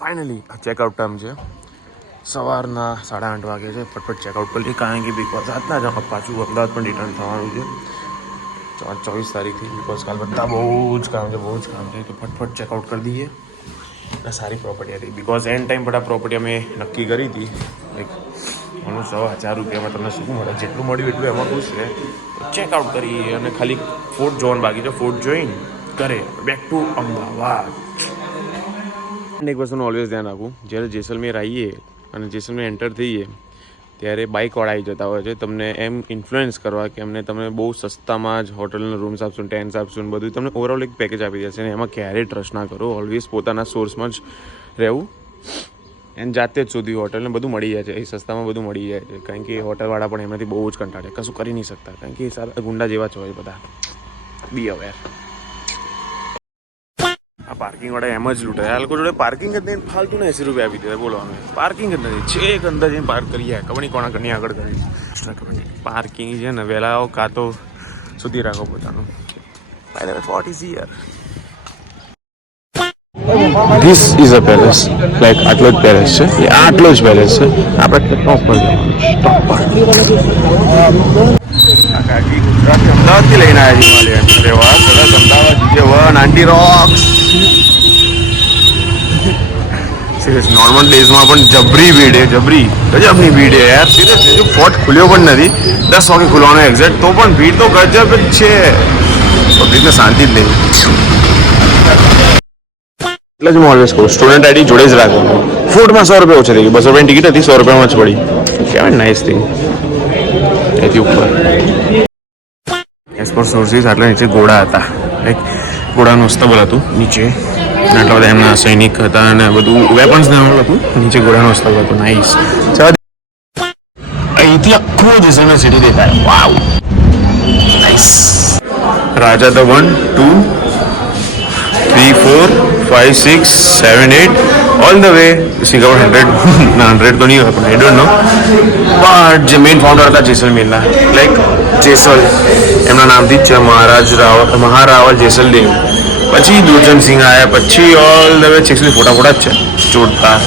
Finally checkout time છે, સવારના 8:30 વાગે છે. ફટફટ ચેકઆઉટ કરી લઈએ, કારણ કે બિકોઝ રાતના જ પાછું અમદાવાદ પણ રિટર્ન થવાનું છે 24 તારીખથી. બિકોઝ કાલ બધા બહુ જ કામ છે, તો ફટફટ ચેકઆઉટ કરી દઈએ. અને સારી પ્રોપર્ટી હતી, બિકોઝ એન્ડ ટાઈમ પર આ પ્રોપર્ટી અમે નક્કી કરી હતી. લાઈક ઓનું 1000 રૂપિયામાં તમને શું મળે, જેટલું મળ્યું એટલું એમાં ખુશ છે. ચેકઆઉટ કરીએ અને ખાલી ફોર્ટ જોવાનું બાકી છે. ફોર્ટ જોઈને કરે બેક ટુ અમદાવાદ. એક વસ્તુનું ઓલવેઝ ધ્યાન રાખવું, જ્યારે જેસલમેર આવીએ અને જેસલમેર એન્ટર થઈએ ત્યારે બાઇકવાળા આવી જતા હોય છે તમને એમ ઇન્ફ્લુઅન્સ કરવા કે અમને તમે બહુ સસ્તામાં જ હોટલના રૂમ્સ આપશું, ટેન્ટ્સ આપશું, બધું તમને ઓવરઓલ એક પેકેજ આપી દેશે. અને એમાં ક્યારેય ટ્રસ્ટ ના કરો. ઓલવેઝ પોતાના સોર્સમાં જ રહેવું એને જાતે જ શોધી હોટલને બધું મળી જાય છે. એ સસ્તામાં બધું મળી જાય છે, કારણ કે હોટલવાળા પણ એમાંથી બહુ જ કંટાળે, કશું કરી નહીં શકતા, કારણ કે એ સારા ગુંડા જેવા જ હોય બધા. બી અવેર. આ પાર્કિંગવાળા એમ જ લૂંટાય. આ લોકો જોડે પાર્કિંગ જ નહીં, ફાલતુ ને 80 રૂપિયા આપી દીધા. બોલો, અમે પાર્કિંગ જ નથી, છેક અંદર જઈને પાર્ક કરીએ. ખબર નહીં કોણા ઘરની આગળ કરી. પાર્કિંગ છે ને વહેલા આવો કાં તો સુધી રાખો પોતાનું. What is here? This is a palace. Like આટલો જ પેલેસ છે, એ આટલો જ પેલેસ છે. આપણે ટોપ પર જવાનું, ટોપ પર. અમદાવાદથી લઈને આવ્યા છીએ રેવા. સરસ અમદાવાદ જીજે 1 આંટી રોક્સ. સિરિયસ નોર્મલ ડેઝમાં પણ જબરી ભીડ છે, ગજબની ભીડ છે યાર. સિરિયસ હજુ ફોર્ટ ખુલ્યો પણ નથી, 10 વાગે ખુલવાનો એક્ઝેક્ટ, તો પણ ભીડ તો ગજબ જ છે. પબ્લિકને શાંતિ જ નહીં. એટલે જ હું ઓલવેઝ કહું, સ્ટુડન્ટ આઈડી જોડે જ રાખવાનું. ફૂડમાં 100 રૂપિયા ઓછી થઈ ગઈ, 200 રૂપિયાની ટિકિટ હતી, 100 રૂપિયામાં જ પડી. કહેવાય નાઇસ થિંગ. એથી ઉપર એઝ પર સોર્સિસ આટલા નીચે ઘોડા હતા, લાઈક ઘોડાનું અસ્તબલ હતું નીચે. આટલા બધા એમના સૈનિક હતા અને બધું વેપન્સ ને હતું નીચે. ઘોડાનું અસ્તબલ હતું. નાઇસ. અહીંથી આખું જેસલમેર સિટી દેખાય. Wow, nice. રાજા ધ 1 2 3 4 5 6 7 8 ઓલ ધ વે સિગા 100 ના 100 તો નહીં હોય, પણ આઈ ડોન્ટ નો. બટ જે મેઇન ફાઉન્ડર હતા જેસલમેરના, લાઈક જેસલ એમના નામથી જ છે, મહારાવલ જેસલદેવ. પછી દુર્જનસિંહ આવ્યા, પછી ઓલ ધ વે છેક સુધી ફોટા જ છે જોડતા.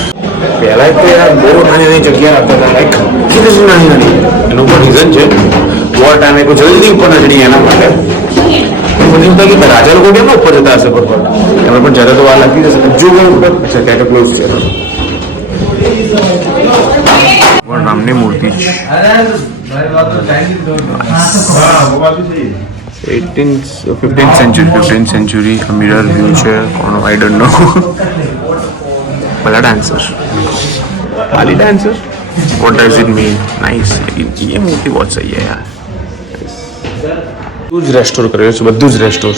પહેલાં તો યાર બહુ નાની નાની જગ્યા રાખતા હતા, લાઈક કેટલી નાની. એનું પણ રીઝન છે, વોર ટાઈમે કોઈ જલ્દી ઉપર ના ચડી એના માટે. બધું કે રાજા લોકો કેમ ઉપર જતા હશે પર એમને પણ જરા તો વાર લાગી જશે. જો ઉપર ક્યાં ક્લોઝ છે રામની મૂર્તિ. 15th સેન્ચુરી મિરર વ્યૂ છે. કોનો આઈ ડોન્ટ નો. ભલા ડાન્સર, ખાલી dancer. What does it mean? Nice. ये मूर्ति बहुत सही है यार. બધું જ રેસ્ટોર કર્યું છે, બધું જ રેસ્ટોર.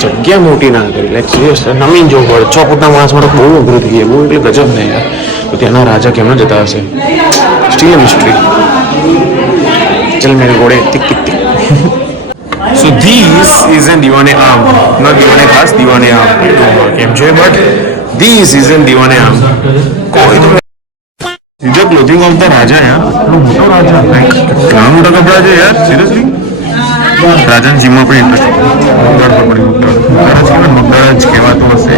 જગ્યા મોટી ના કરી, લાઈક સિરિયસ નમીન જોવું પડે. 6 ફૂટના માણસ માટે બહુ અઘરું થઈ ગયા, બહુ એટલે ગજબ નહીં યાર. તો ત્યાંના રાજા કેમના જતા હશે? Still mystery. ચલ મેરે ઘોડે ટિક ટિક ટિક. So this is an Diwan-e Aam, not Diwan-e Khas, Diwan-e Aam કેમ છે, but this is an Diwan-e Aam. કોઈ તો સીધા ક્લોથિંગ ઓફ ધ રાજા યાર. મોટો રાજા, લાઈક કેટલા મોટા કપડા છે યાર, સિરિયસલી. રાજાની જીમમાં પણ ઇન્ટરેસ્ટ મગદળ જ કહેવાતો હશે.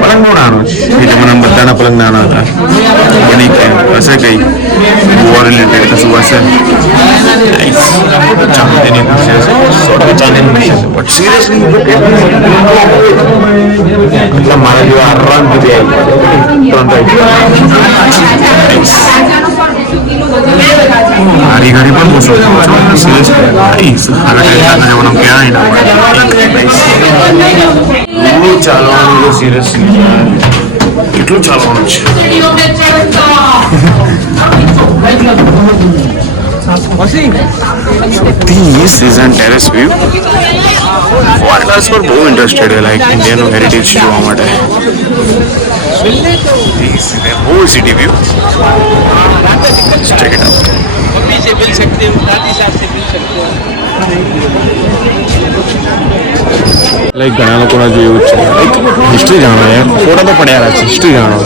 પલંગ બહુ નાનો છે, એ જમાનામાં બધાના પલંગ નાના હતા. બની કે હશે કંઈ વોર રિલેટેડ કશું હશે. ચાંદીની ખુશી હશે, 100% ચાંદીની ખુશી હશે. બટ સિરિયસલી એટલે મારા જેવા આરામથી મારી ઘરે પણ બહુ શોખ છો. સિરિયસલી જવાનું ક્યાંય ના હોય. ચાલવાનું તો સિરિયસલી કેટલું ચાલવાનું છે. This is an terrace view. Foreigners પર બહુ ઇન્ટરેસ્ટેડ છે, લાઈક ઇન્ડિયાનું હેરિટેજ જોવા માટે. This is a whole city view. Check it out. Mummy से मिल सकते हो, दादी साहब से मिल सकते हो. લાઈક ઘણા લોકોના જો એવું જ છે, લાઈક હિસ્ટ્રી જાણો યાર. ફોટા તો પડ્યા છે, હિસ્ટ્રી જાણો.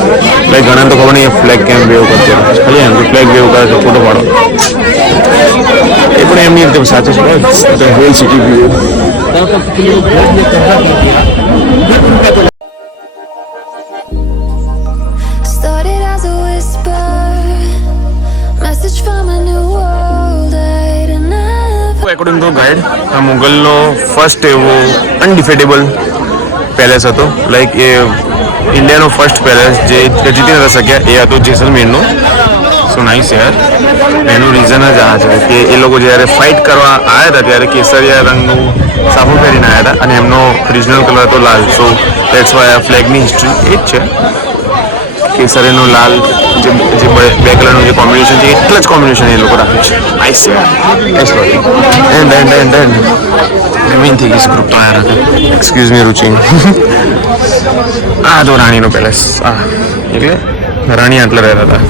લાઈક ઘણા તો ખબર નહીં ફ્લેગ કેમ વેવ કરતી હોય, ખાલી એમ ફ્લેગ વેવ કરે તો ફોટો પાડો. એ પણ એમની એકદમ સાચું છે. Whole city view. According to guide આ મુગલનો ફર્સ્ટ એવો અનડિફેટેબલ પેલેસ હતો. લાઈક એ ઇન્ડિયાનો ફર્સ્ટ પેલેસ જે જીતી ન શક્યા એ હતો જેસલમેરનો. સો નાઇસ યાર. એનું રીઝન જ આ છે કે એ લોકો જ્યારે ફાઇટ કરવા આવ્યા હતા ત્યારે કેસરિયા રંગનું સાફો પહેરીને આવ્યા હતા અને એમનો ઓરિજિનલ કલર હતો લાલ. સો દેટ્સ વાય આ ફ્લેગની હિસ્ટ્રી એ જ છે. કેસરીનો લાલ જે બે કલરનું જે કોમ્બિનેશન છે એટલા જ કોમ્બિનેશન એ લોકો રાખ્યું છે. નાઇસ યાર. એન્ડ મેઇન થઈ ગઈ ગ્રુપ તો આયા હતા. એક્સક્યુઝ મી રૂચિ. આ તો રાણીનો પેલેસ. આ એટલે રાણી આટલા રહેતા હતા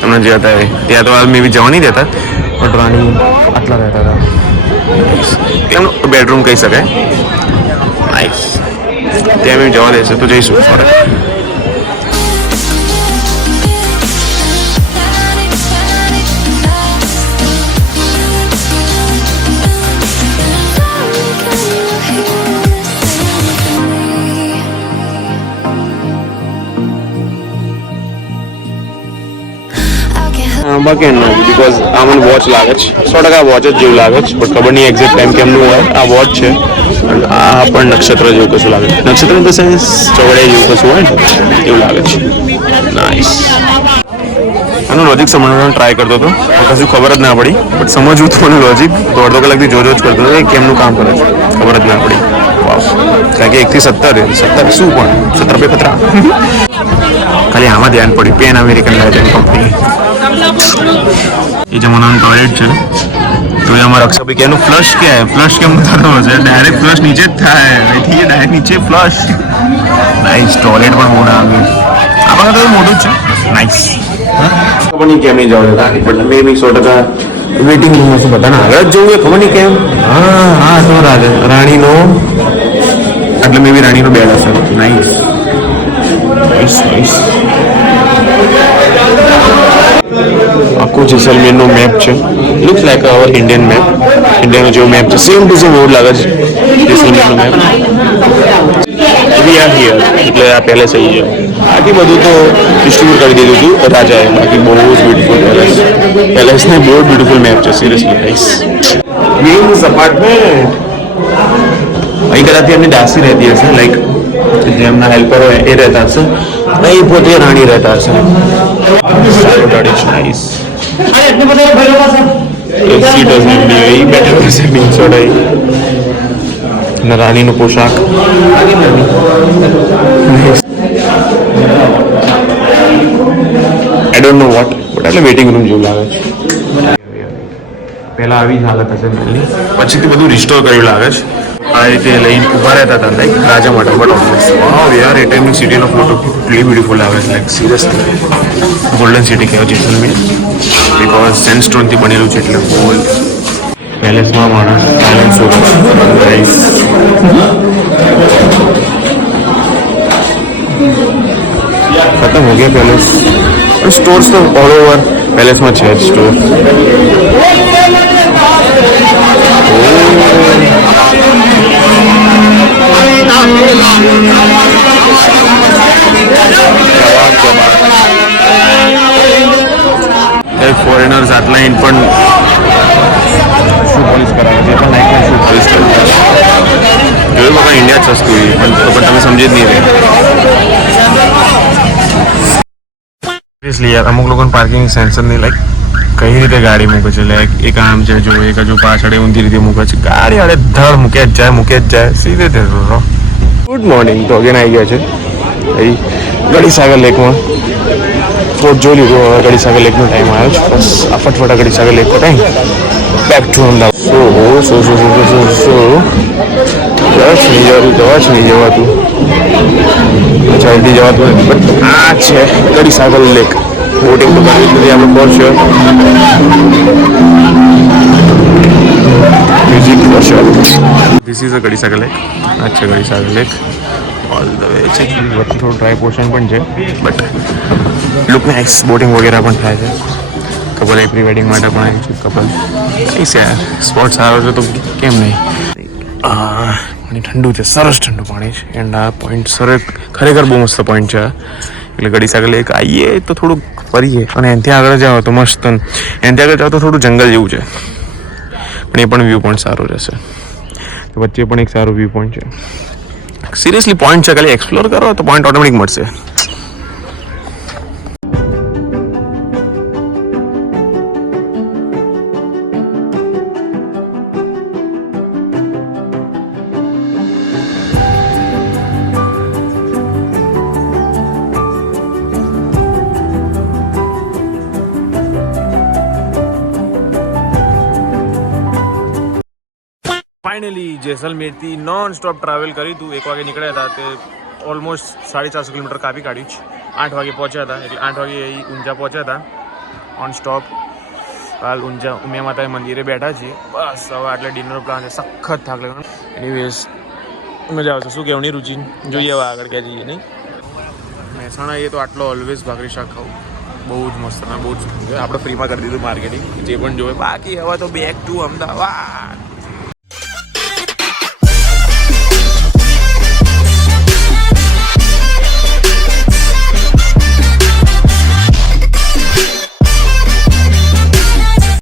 તમને જે હતા એ. ત્યાં તો મે બી જવા નહીં દેતા બટ રાણી આટલા રહેતા હતા. એમનો બેડરૂમ કહી શકાય. નાઇસ. ત્યાં મેં જવા દેશે તો જઈશું. બાકી એમ નથી બિકોઝ આ મને વોચ લાગે છે 100% વોચ જ જેવું લાગે છે બટ ખબર નહીં એક્ઝેક્ટ ટાઈમ કેમનું હોય. આ વોચ છે અને આ પણ નક્ષત્ર જેવું કશું લાગે છે. નક્ષત્ર તો સેન્સ ચોગડિયા જેવું કશું હોય ને એવું લાગે છે. નાઇસ. આનું લોજિક સમજવાનો ટ્રાય કરતો હતો પણ કશું ખબર જ ના પડી બટ સમજવું તો મને લોજિક અડધો કલાકથી જોજો જ કરતો હતો કે કેમનું કામ કરે છે ખબર જ ના પડી. કારણ કે 1 થી 17 શું પણ 17 પે ખતરા. ખાલી આમાં ધ્યાન પડ્યું પેન અમેરિકન લાઇટિંગ કંપની. ये जमाना टॉयलेट છે તો એમાં રક્ષાભાઈ કે એનું ફ્લશ ક્યાં હે ફ્લશ કેમ થતો હશે ડાયરેક્ટ ફ્લશ નીચે જ થાય અહીંથી ડાયરેક્ટ નીચે ફ્લશ. નાઇસ. ટોયલેટ પણ બહુ ના આવ્યું આપણા તો મોટું જ છે. નાઇસ. ખબર નહીં કેમ નહીં જવા દેતા but maybe 100% waiting room હશે બધાને આગળ જ જવું ખબર નહીં કેમ. હા તો રાણીનો એટલે મે બી રાણીનો બેડ હશે. Nice nice nice. આખું જેસલમેરનો મેપ છે. લુક્સ લાઈક અવર ઇન્ડિયન મેપ. ઇન્ડિયાનો જેવો મેપ છે સેમ ટુ સેમ એવું લાગે છે જેસલમેરનો મેપ. વી આર હિયર એટલે આ પેલેસ આવી ગયો. બાકી બધું તો ડિસ્ટ્રીબ્યુટ કરી દીધું હતું રાજાએ. બાકી બહુ જ બ્યુટીફુલ પેલેસ. પેલેસને બહુ બ્યુટીફુલ મેપ છે સિરિયસલી નાઇસ. Queen's apartment. અહીં કદાચ એમની દાસી રહેતી હશે લાઈક જે એમના હેલ્પર હોય એ રહેતા હશે અને એ પોતે રાણી રહેતા હશે. નાઇસ. રાણીનો પોશાક આઈ ડોન્ટ નો વોટ બટ એટલે વેઇટિંગ રૂમ જેવું લાગે છે. પહેલા આવી જ હાલત હશે પછીથી બધું રિસ્ટોર કર્યું લાગે છે. આ રીતે લઈને ઊભા રહેતા હતા લાઈક રાજા માટે બટ વાવ યાર એ ટાઈમની સિટીનો ફોટો કેટલી બ્યુટીફુલ આવે છે લાઈક સિરિયસલી. ગોલ્ડન સિટી કહેવાય જેસલમેર બિકોઝ સેન્ડસ્ટોનથી બનેલું છે એટલે ગોલ્ડ. પેલેસમાં માણસ સાયલેન્સ નાઇસ. ખતમ હો ગયા પેલેસ. સ્ટોર્સ તો ઓલ ઓવર પેલેસમાં છે જ સ્ટોર. ફોરેનર્સ આટલા ઇન પણ શું પોલીસ કરાવે છે પણ નાઇટ શું પોલીસ કરે છે જોયું બકા ઇન્ડિયા જ સસ્તું પણ તમે સમજી જ નહીં રહે. સિરિયસલી યાર અમુક લોકોને પાર્કિંગ સેન્સ નહીં લાઈક કઈ રીતે ગાડી મૂકે છે લાઈક એક આમ છે જો એક હજુ પાછળ ઊંધી રીતે મૂકે છે ગાડી આડે ધડ મૂકે જ જાય સીધે તે. ગુડ મોર્નિંગ તો અગેન આવી ગયા છે અહીં ગડીસાગર લેકમાં. ફોર્ટ જોઈ લીધું હવે ગડીસાગર લેકનો ટાઈમ આવ્યો છે બસ આ ફટફટા ગડીસાગર લેકનો ટાઈમ બેક ટુ અમદાવાદ. સો જવા જ નહીં જવાતું જલ્દી જવાતું બટ આ છે ગડીસાગર લેક. બોટિંગ તો કરવી જ નથી આપણે for sure. Music for sure. This is a Gadisagar lake. આ છે Gadisagar lake all the way છે. વચ્ચે થોડું ડ્રાય પોર્શન પણ છે બટ લુક નાઇસ. બોટિંગ વગેરે પણ થાય છે. કપલ પ્રી વેડિંગ માટે પણ આવી છે કપલ. નાઇસ યાર સ્પોટ સારો છે તો કેમ નહીં. પાણી ઠંડુ છે સરસ ઠંડુ પાણી છે એન્ડ આ પોઈન્ટ ખરેખર બહુ મસ્ત પોઈન્ટ છે. એટલે ગડીસાગર લેક આવીએ તો થોડુંક ફરીએ અને એનાથી આગળ જાઓ તો મસ્ત. એનાથી આગળ જાઓ તો થોડું જંગલ જેવું છે પણ એ પણ વ્યૂ પોઈન્ટ સારો રહેશે. તો વચ્ચે પણ એક સારો વ્યૂ પોઈન્ટ છે. સિરિયસલી પોઈન્ટ છે, ખાલી એક્સપ્લોર કરો તો પોઈન્ટ ઓટોમેટિક મળશે. ફાઇનલી જેસલમેરથી નોન સ્ટોપ ટ્રાવેલ કરી હતું. 1 વાગે નીકળ્યા હતા, તે ઓલમોસ્ટ 450 કિલોમીટર કાપી કાઢ્યું છે. 8 વાગે પહોંચ્યા હતા, એટલે 8 વાગે ઊંઝા પહોંચ્યા હતા ઓન સ્ટોપ. હાલ ઊંઝા ઉમિયા માતા મંદિરે બેઠા છીએ. બસ હવે આટલે ડિનર પ્લાન છે. સખત થાક લાગ્યો. એનીવેઝ મજા આવશે. શું કહેવું નહીં રુચિ? જોઈએ હવે આગળ ક્યાં જઈએ. નહીં મહેસાણા એ તો આટલો ઓલવેઝ ભાખરી શાક ખાવું બહુ જ મસ્ત. બહુ જ આપણે ફ્રીમાં કરી દીધું માર્કેટિંગ, જે પણ જોવે. બાકી હવે તો બેક ટુ અમદાવાદ.